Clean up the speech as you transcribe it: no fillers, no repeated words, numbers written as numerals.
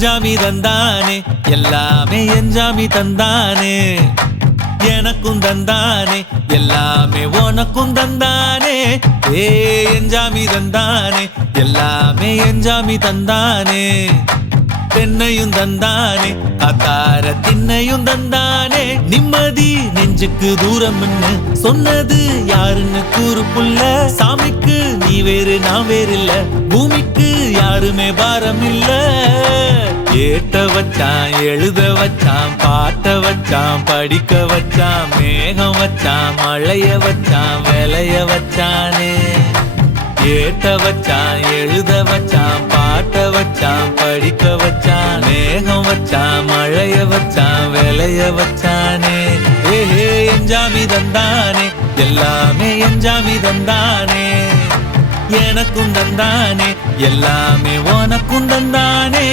எஞ்சாமி தந்தானே எல்லாமே எஞ்சாமி தந்தானே எனக்கும் தந்தானே எல்லாமே உனக்கும் தந்தானே ஏ எஞ்சாமி தந்தானே எல்லாமே எஞ்சாமி தந்தானே தென்னையும் தந்தானே அத்தார திண்ணையும் தந்தானே நிம்மதி நெஞ்சுக்கு தூரம் சொன்னது யாருன்னு கூறு புள்ள சாமிக்கு நீ வேறு நான் வேறு இல்ல பூமிக்கு யாருமே பாரம் இல்ல ஏட்ட வச்சான் எழுத வச்சான் பாட்ட வச்சான் படிக்க வச்சான் மேகம் வச்சான் மழைய வச்சான் விளைய வச்சானே ஏட்ட வச்சான் எழுத வச்சான் பாட்ட வச்சான் படிக்க வச்சான் மேகம் வச்சான் மழைய வச்சான் விளைய வச்சானே ஏஹே எஞ்சாமி தந்தானே எல்லாமே எஞ்சாமி தந்தானே எனக்கும் தந்தானே எல்லாமே உனக்கும் தந்தானே